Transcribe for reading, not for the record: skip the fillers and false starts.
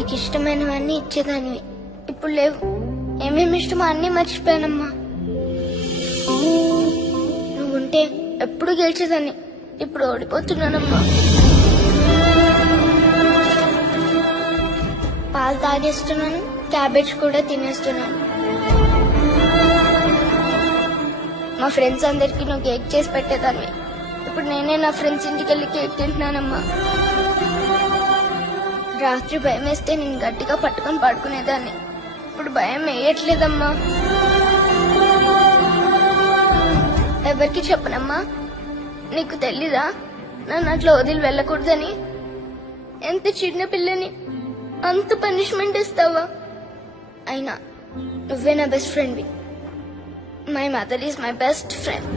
నాకు ఇష్టమైనవన్నీ ఇచ్చేదానివి, ఇప్పుడు లేవు. ఏమేమి ఇష్టమో అన్నీ మర్చిపోయానమ్మా. నువ్వుంటే ఎప్పుడు గెలిచేదాన్ని, ఇప్పుడు ఓడిపోతున్నానమ్మా. పాలు తాగేస్తున్నాను, క్యాబేజ్ కూడా తినేస్తున్నాను. మా ఫ్రెండ్స్ అందరికి నువ్వు కేక్ చేసి పెట్టేదాన్ని, ఇప్పుడు నేనే నా ఫ్రెండ్స్ ఇంటికి వెళ్ళి కేక్ తింటున్నానమ్మా. రాత్రి భయం వేస్తే నేను గట్టిగా పట్టుకొని పడుకునేదాన్ని, ఇప్పుడు భయం వేయట్లేదమ్మా. ఎవరికి చెప్పనమ్మా, నీకు తెలీదా నన్ను అట్లా వదిలి వెళ్ళకూడదని? ఎంత చిన్న పిల్లని అంత పనిష్మెంట్ ఇస్తావా? అయినా నువ్వే నా బెస్ట్ ఫ్రెండ్వి. My mother is my best friend.